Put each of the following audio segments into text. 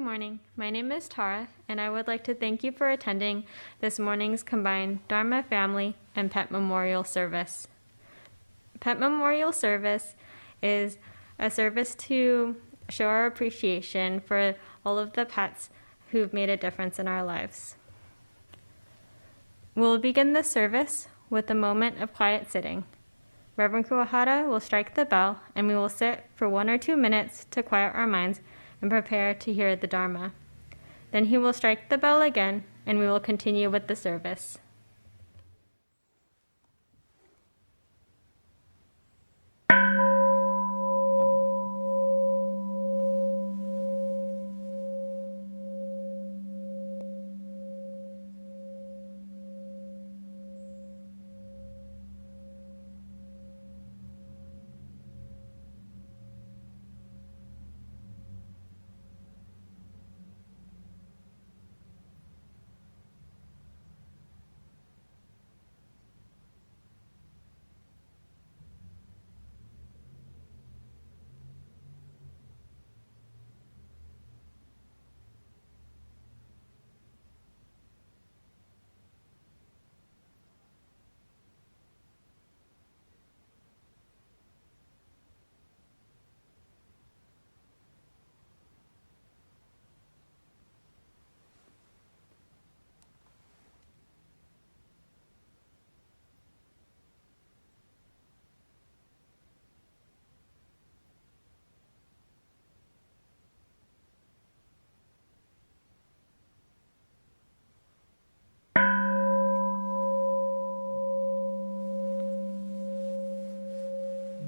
Good morning. My name is Tara, and I would like to thank you for attending this morning's combined Dharma Family and Pet Memorial Service. Pet Memorial Service is a service to show our appreciation for all of the pets who've made a difference in our lives. We'll begin the service with a moment of quiet sitting. Reverend Kuwahara will strike the bell, and we will sit for 1 or 2 minutes to quiet our minds and prepare to hear the Dharma. Then he will strike the bell again, and we will continue with the service.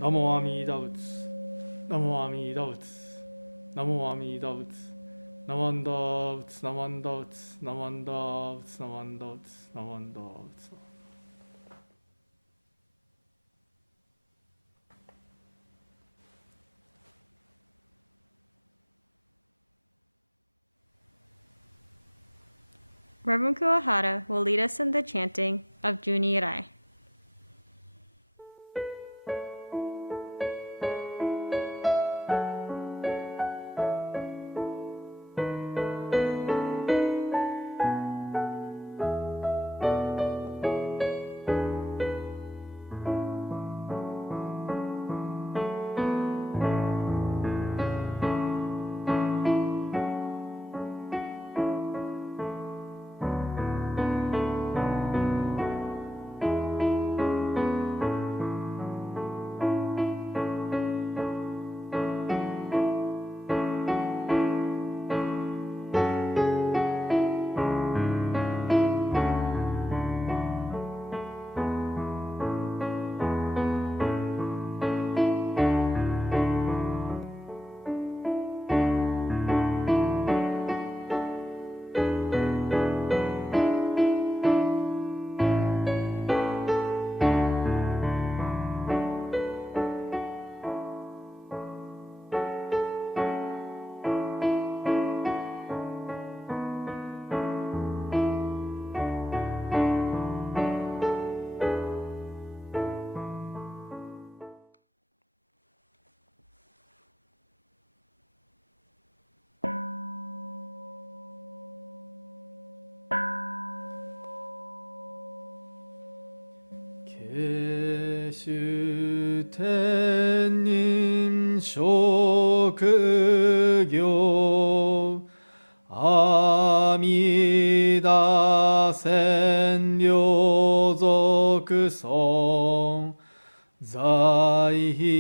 Namo Amida Butsu, Namo Amida Butsu, Namo Amida Butsu, Namanda Butsu, Namanda Butsu, Namanda Butsu, Namanda Butsu, Namanda Butsu. Reverend Kuwahara will lead us in the chanting of Juni Rai. Keshu Tennin Shokugyo Amida Senryo Zoku Son Zai-hi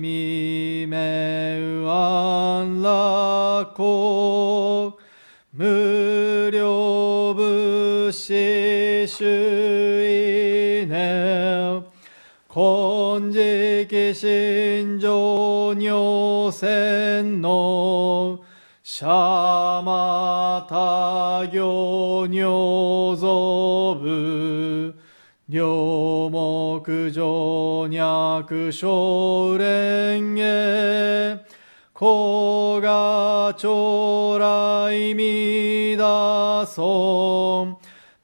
Mimeu An Rakko Muryo Bushi Shui Ne Konjiki Shinjo Nyosen no Shamata Gyo Nyozobu Ryomoku Jonyaku Shorenge Koga Chorai Midason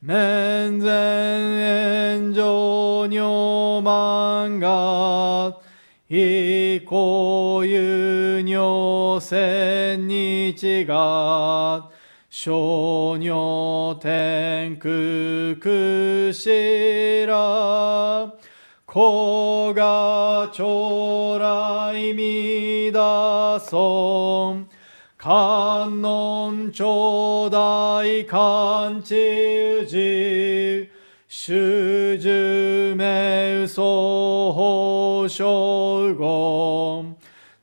Menzen Enjo Nyomangat Iko Yu 女千日が少女天空くしら子が将来みだそん観音頂戴観知宇治主十名嘘法称言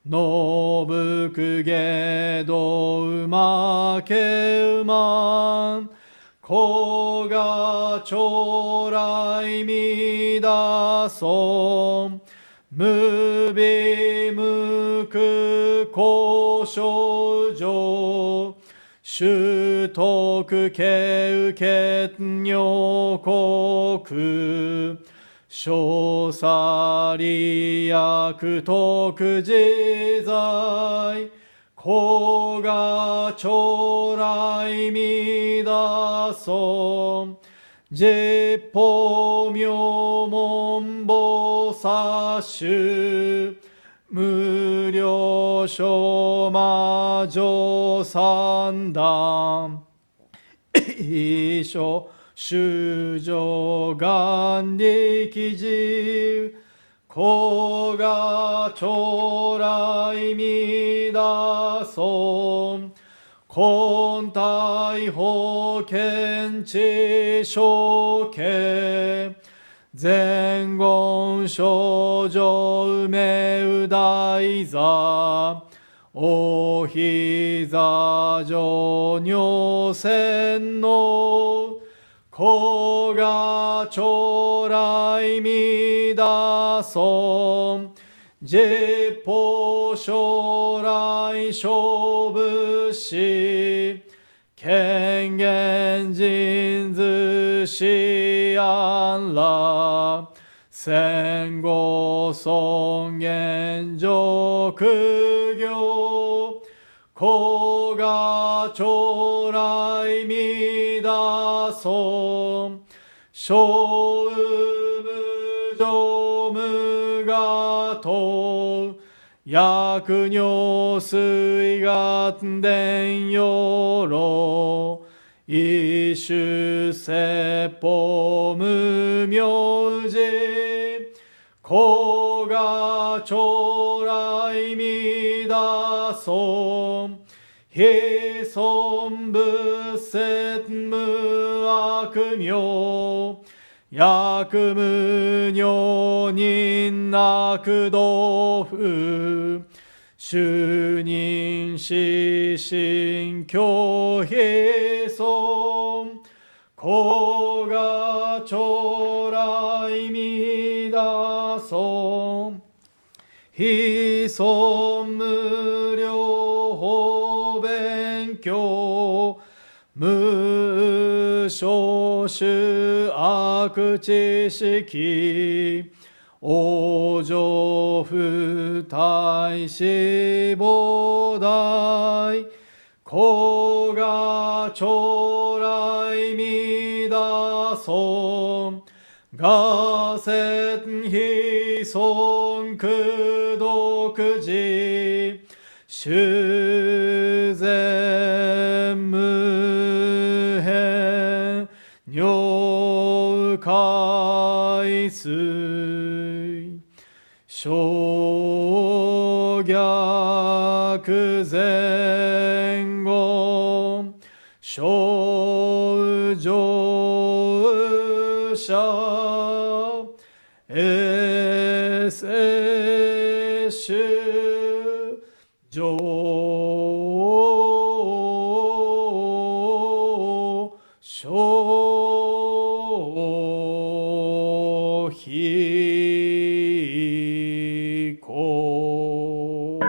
のぶくげどうまけうまん子が将来みだそん無備無垢交渉上習徳敬受け女国小さり役徳自在子が将来みだそん十法明門菩薩衆無量小魔女三段一所修上願力自子が将来みだそん根体法見知正形前言少女梅う大座おひざ上女洗脳子が将来みだそん十法将来勝負し権限人図し安ら戦後尊厳上苦行子が将来みだそん小無常無我と薬尿水が伝よろ一種説法無名寺子が将来みだそん非尊仏説無悪名薬無女人悪道夫主任死心教非尊子が将来みだそん非尊無量法勉強無少種悪知識往生不大志菩提子が将来みだそん我説非尊功徳寺修善無変如海水小逆前後小上者エセ主上小非国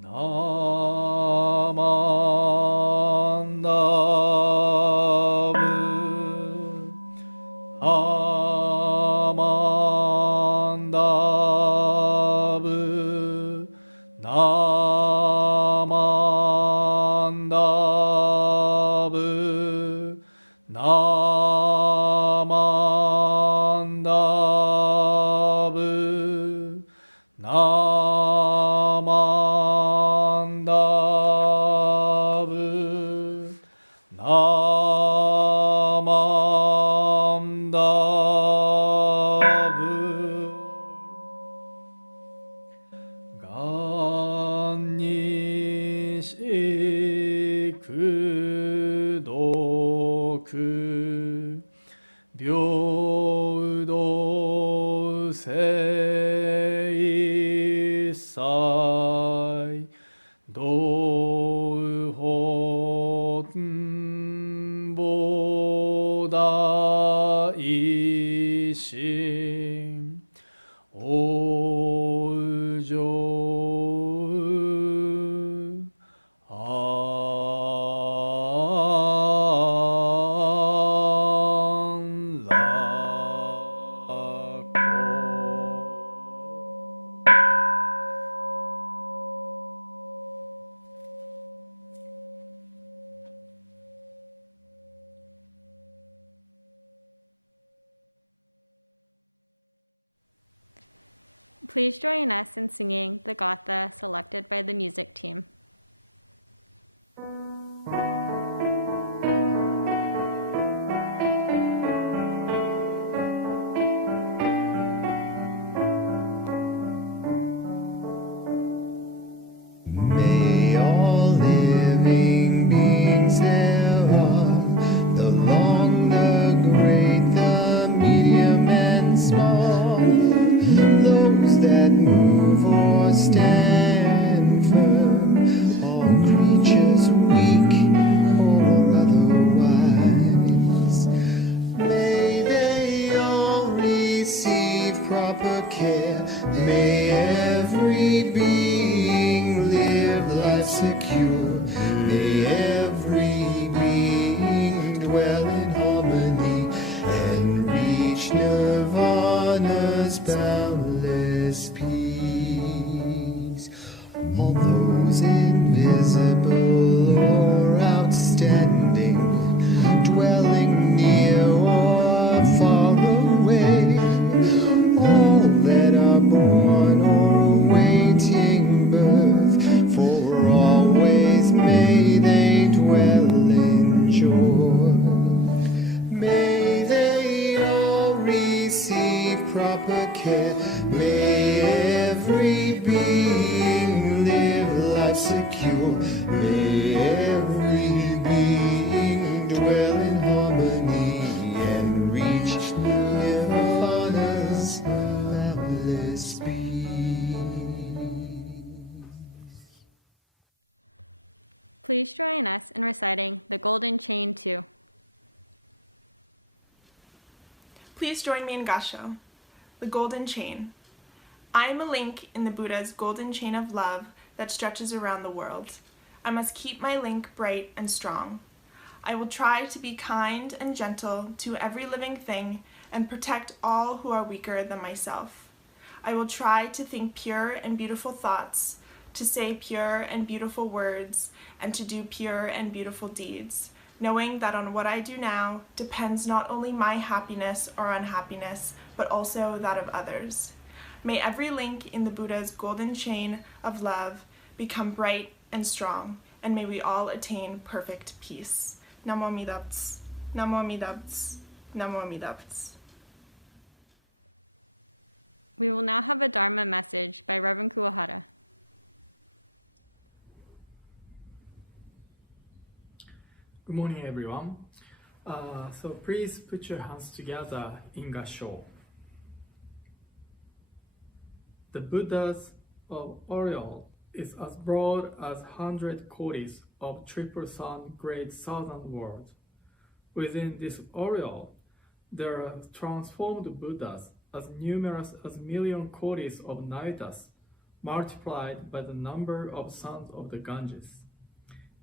ナマンダブナマンダブナマンダブナマンダブ 나만다브 나만다브 간니시 그도그 묘도 세이사이 노혼보다 이심 올조 안라코 Please join us in singing the Gatha selected by the music team. May all living beings thereof, the long, the great, the medium and small, those that move or stand firm, all creatures weak or otherwise, may they all receive proper care. May every being live life secure. May every being dwell in harmony and reach nirvana's boundless peace. All those invisible or outstanding, dwelling near or far away, all that are born or awaiting birth, for always may they dwell in joy. May they all receive proper care. May every being live life secure. May every being dwell in harmony and reach nirvana's boundless peace. Please join us in reciting the Golden Chain too. Please join me in Gasho, the golden chain. I am a link in the Buddha's golden chain of love that stretches around the world. I must keep my link bright and strong. I will try to be kind and gentle to every living thing and protect all who are weaker than myself. I will try to think pure and beautiful thoughts, to say pure and beautiful words, and to do pure and beautiful deeds, knowing that on what I do now depends not only my happiness or unhappiness, but also that of others. May every link in the Buddha's golden chain of love become bright and strong, and may we all attain perfect peace. Namo Amida Butsu, Namo Amida Butsu, Namo Amida Butsu. We will now have a Dharma message by Reverend Kuwahara. Good morning, everyone. So please put your hands together in Gasho. The Buddha's of Oriole is as broad as 100 kodis of triple sun great southern world. Within this aureole, there are transformed Buddhas as numerous as million kodis of Naitas, multiplied by the number of sons of the Ganges.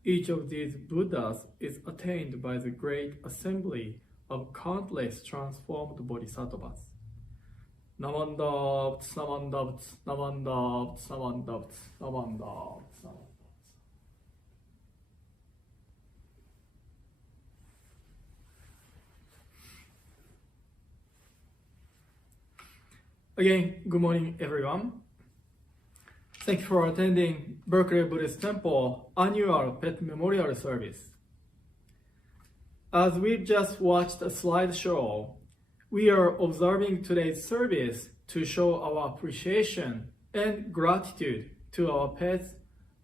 Each of these Buddhas is attained by the great assembly of countless transformed bodhisattvas. Namanda Butsu, Namanda Butsu, Namanda Butsu, Namanda Butsu, Namanda Butsu, Namanda Butsu. Again, good morning, everyone. Thank you for attending Berkeley Buddhist Temple annual pet memorial service. As we've just watched a slideshow, we are observing today's service to show our appreciation and gratitude to our pets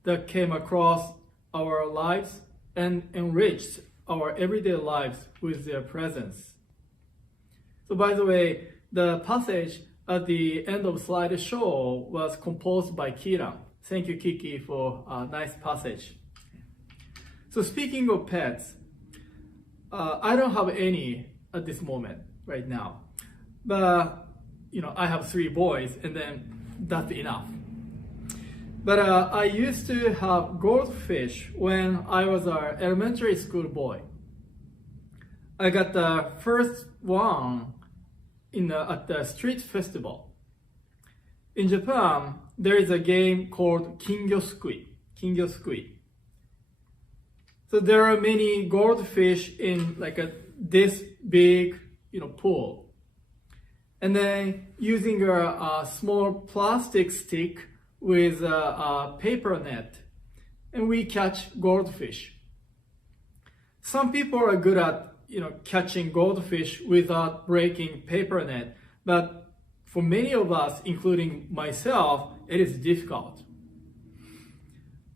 that came across our lives and enriched our everyday lives with their presence. So by the way, the passage at the end of slideshow was composed by Kira. Thank you, Kiki, for a nice passage. So speaking of pets, I don't have any at this moment right now, but I have 3 boys, and then that's enough. But I used to have goldfish when I was an elementary school boy. I got the first one at the street festival. In Japan, there is a game called Kingyosukui. So there are many goldfish in this big pool. And then using a small plastic stick with a paper net, and we catch goldfish. Some people are good at catching goldfish without breaking paper net, but for many of us, including myself, it is difficult.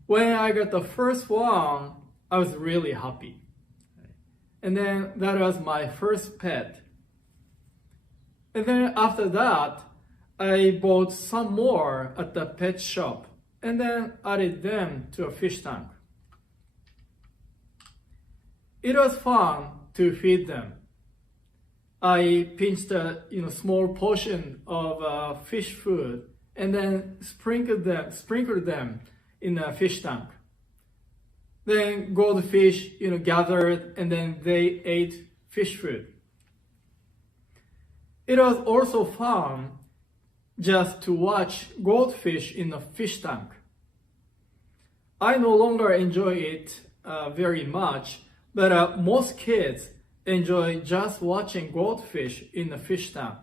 When I got the first one, I was really happy. And then that was my first pet. And then after that, I bought some more at the pet shop and then added them to a fish tank. It was fun to feed them. I pinched a small portion of fish food and then sprinkled them in a fish tank. Then goldfish gathered, and then they ate fish food. It was also fun just to watch goldfish in a fish tank. I no longer enjoy it very much, but most kids enjoy just watching goldfish in a fish tank.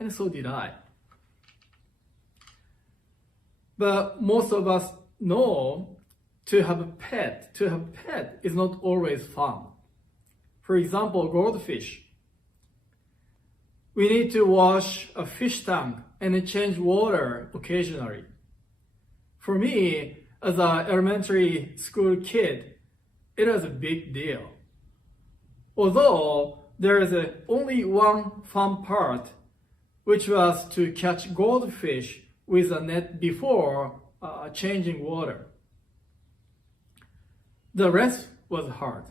And so did I. But most of us know to have a pet is not always fun. For example, goldfish. We need to wash a fish tank and change water occasionally. For me, as an elementary school kid, it was a big deal. Although there is only one fun part, which was to catch goldfish with a net before changing water. The rest was hard.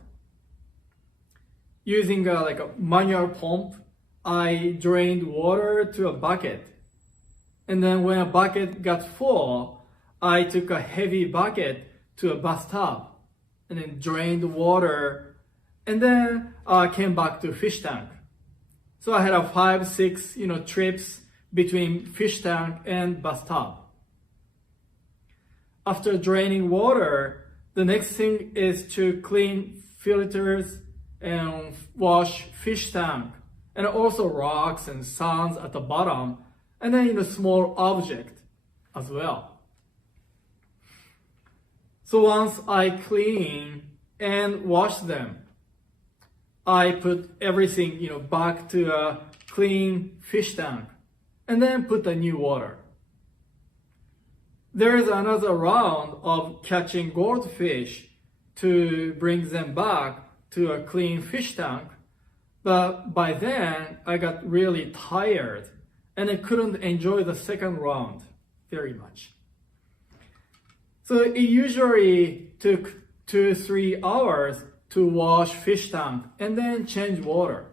Using a manual pump, I drained water to a bucket. And then when a bucket got full, I took a heavy bucket to a bathtub and then drained water, and then came back to fish tank. So I had 5-6 trips between fish tank and bathtub. After draining water, the next thing is to clean filters and wash fish tank, and also rocks and sands at the bottom, and then a small object as well. So once I clean and wash them, I put everything back to a clean fish tank, and then put the new water. There is another round of catching goldfish to bring them back to a clean fish tank, but by then I got really tired and I couldn't enjoy the second round very much. So it usually took 2-3 hours to wash fish tank and then change water.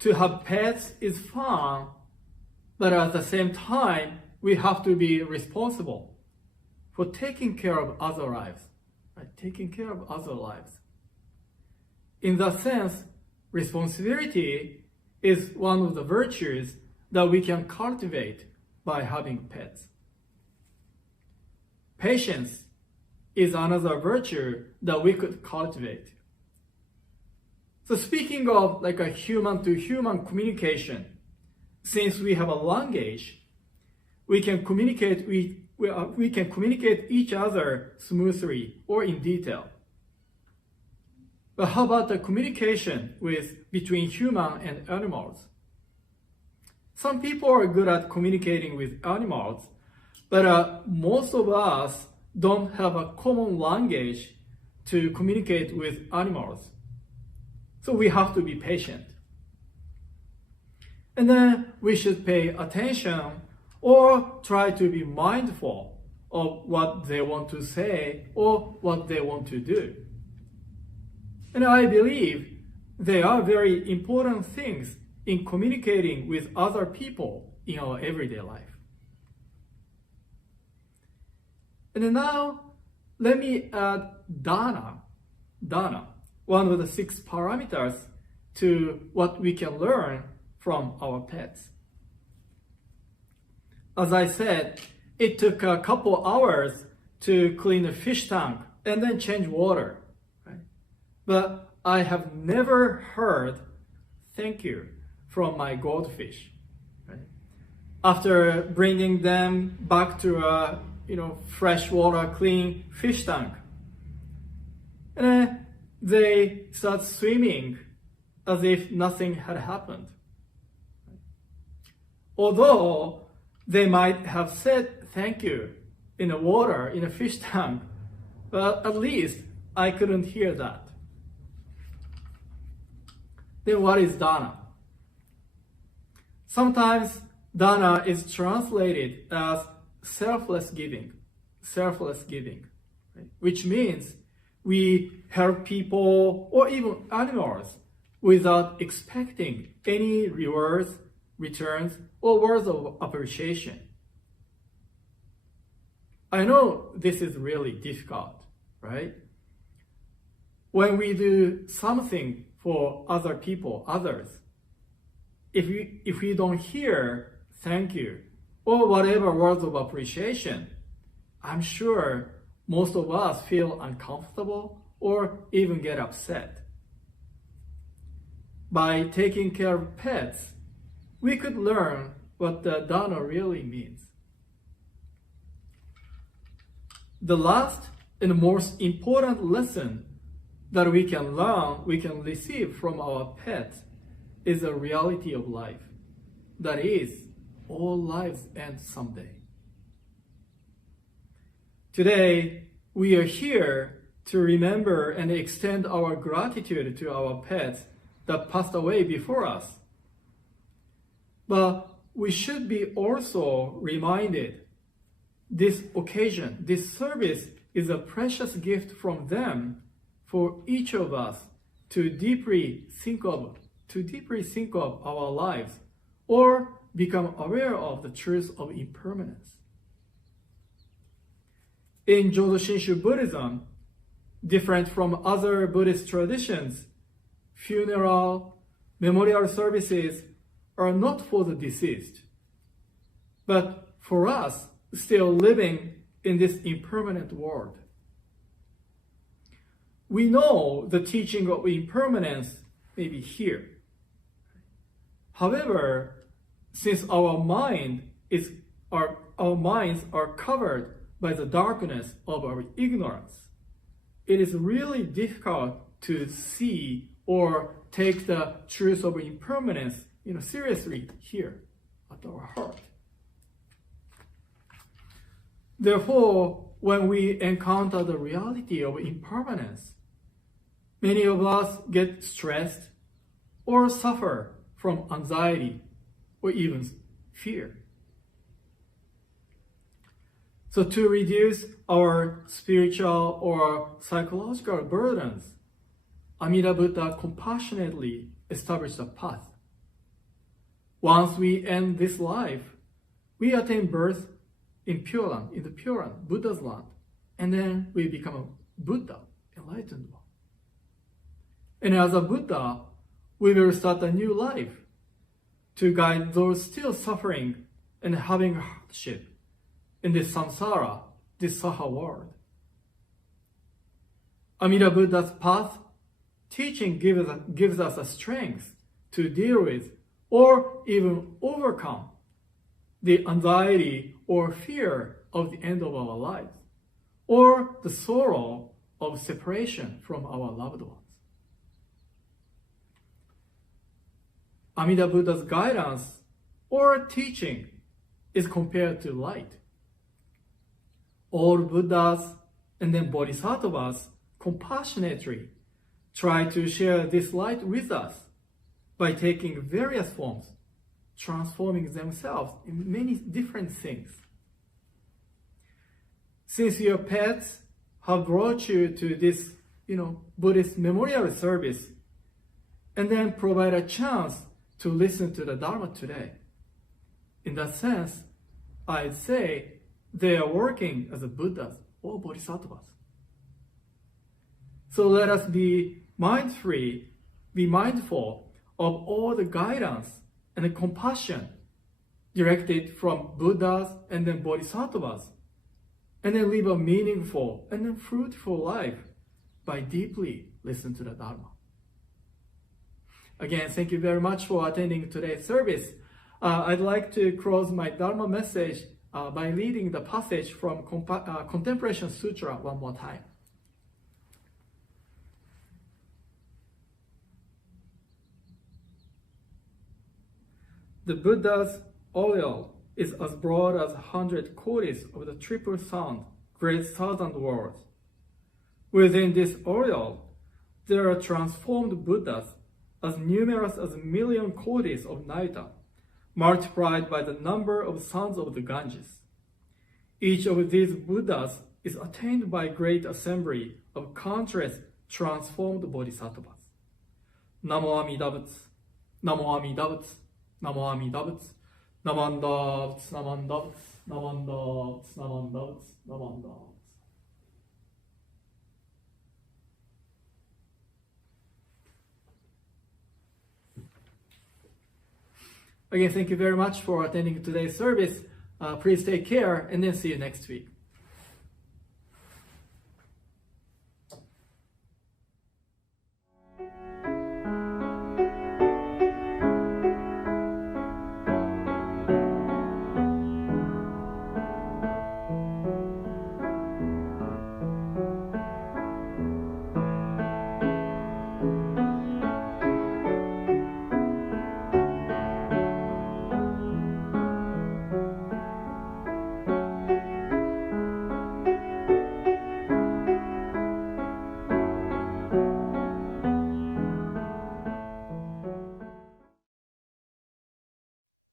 To have pets is fun, but at the same time, we have to be responsible for taking care of other lives. In that sense, responsibility is one of the virtues that we can cultivate by having pets. Patience is another virtue that we could cultivate. So speaking of a human-to-human communication, since we have a language, we can communicate each other smoothly or in detail. But how about the communication between human and animals? Some people are good at communicating with animals, but most of us don't have a common language to communicate with animals. So we have to be patient. And then we should pay attention or try to be mindful of what they want to say or what they want to do. And I believe they are very important things in communicating with other people in our everyday life. And then now, let me add Dharma, one of the 6 parameters, to what we can learn from our pets. As I said, it took a couple hours to clean the fish tank and then change water. Right? But I have never heard thank you from my goldfish. Right? After bringing them back to a freshwater clean fish tank, and then they start swimming as if nothing had happened. Although they might have said thank you in the water, in a fish tank, but at least I couldn't hear that. Then what is dana? Sometimes dana is translated as selfless giving, right? Which means we help people or even animals without expecting any rewards, returns, or words of appreciation. I know this is really difficult, right? When we do something for other people, others, if we don't hear thank you or whatever words of appreciation, I'm sure most of us feel uncomfortable or even get upset. By taking care of pets, we could learn what the dana really means. The last and most important lesson that we can learn, we can receive from our pets is the reality of life. That is, all lives end someday. Today, we are here to remember and extend our gratitude to our pets that passed away before us. But we should be also reminded this occasion, this service is a precious gift from them for each of us to deeply think of our lives or become aware of the truth of impermanence. In Jodo Shinshu Buddhism, different from other Buddhist traditions, funeral, memorial services are not for the deceased, but for us still living in this impermanent world. We know the teaching of impermanence may be here. However, since our minds are covered by the darkness of our ignorance, it is really difficult to see or take the truth of impermanence seriously here at our heart. Therefore, when we encounter the reality of impermanence, many of us get stressed or suffer from anxiety or even fear. So to reduce our spiritual or psychological burdens, Amida Buddha compassionately established a path. Once we end this life, we attain birth in Pure Land, in the Pure Land, Buddha's land, and then we become a Buddha, enlightened one. And as a Buddha, we will start a new life to guide those still suffering and having hardship in this samsara, this saha world. Amida Buddha's path teaching gives us a strength to deal with or even overcome the anxiety or fear of the end of our lives, or the sorrow of separation from our loved ones. Amida Buddha's guidance or teaching is compared to light. All Buddhas and then Bodhisattvas compassionately try to share this light with us by taking various forms, transforming themselves in many different things. Since your pets have brought you to this, Buddhist memorial service, and then provide a chance to listen to the Dharma today, in that sense, I'd say they are working as a Buddhas or Bodhisattvas. So let us be mindful of all the guidance and the compassion directed from Buddhas and then Bodhisattvas, and then live a meaningful and then fruitful life by deeply listening to the Dharma. Again, thank you very much for attending today's service. I'd like to close my Dharma message by reading the passage from Contemplation Sutra one more time. The Buddha's aureole is as broad as 100 codis of the triple sound, great thousand words. Within this aureole, there are transformed Buddhas as numerous as a million codis of Naita, multiplied by the number of sons of the Ganges. Each of these Buddhas is attained by great assembly of countless transformed bodhisattvas. Namo Amida Butsu, Namo Amida Butsu, Namo Amida Butsu, Namanda Butsu, Namanda Butsu, Namanda Butsu, Namanda Butsu, Namanda Butsu. Again, thank you very much for attending today's service. Please take care, and then see you next week.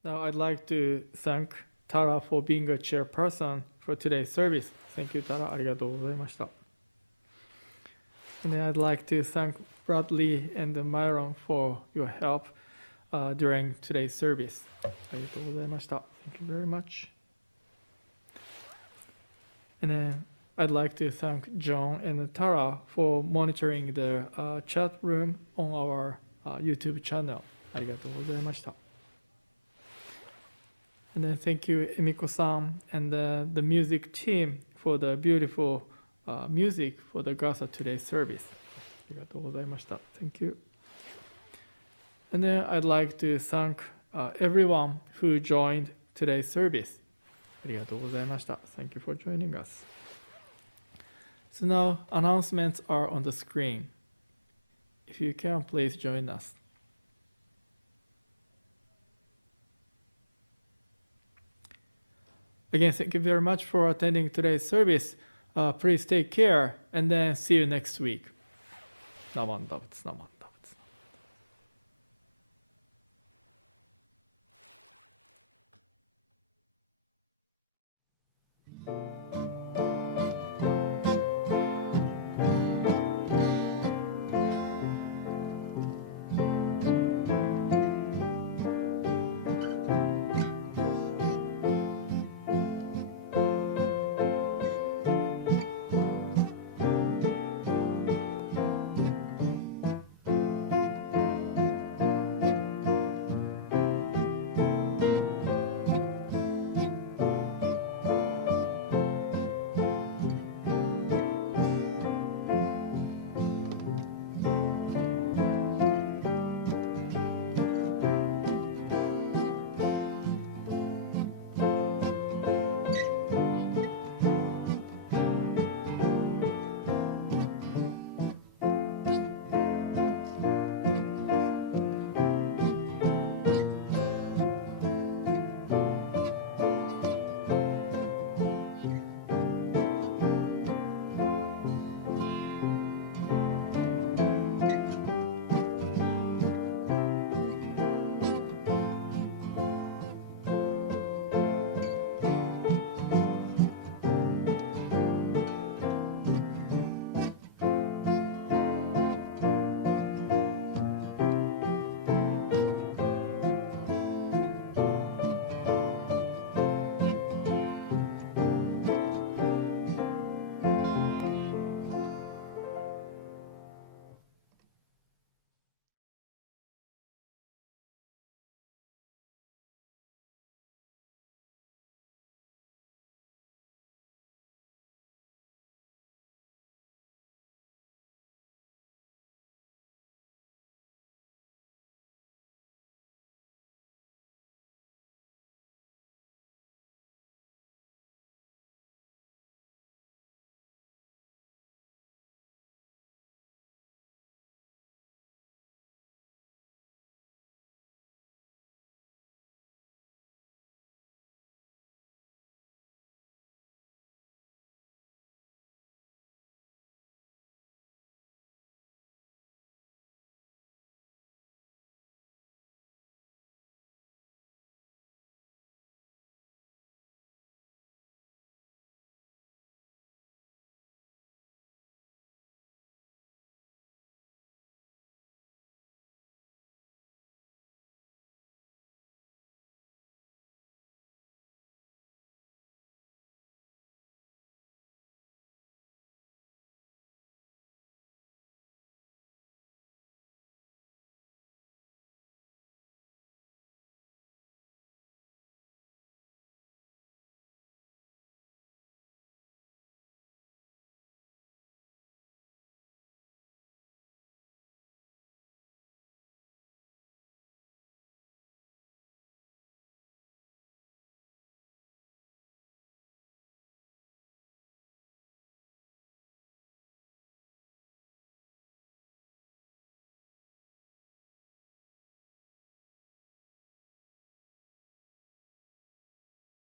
Now I'd like to thank Tara for being a chairperson for today's service. Thank you, Tara. ありがとうございました。And then I'd like to thank Bradley and Myron for your help during today's service. ありがとうございました。Thank you very much. And then I'd like to thank John and Tara for monitoring the chat room on our YouTube channel. ありがとうございました。And then thank you, Emiko-san, and the music team for the beautiful music for the Gasa today's service. ありがとうございました。Thank you. And then I'd like to thank everyone who joined today's service. ありがとうございました。Thank you for joining us. So now announcements are on the screen. If you can, please join us. Again, thank you very much for attending today's service. Please take care, and then see you next week. Namanda Butsu Namanda.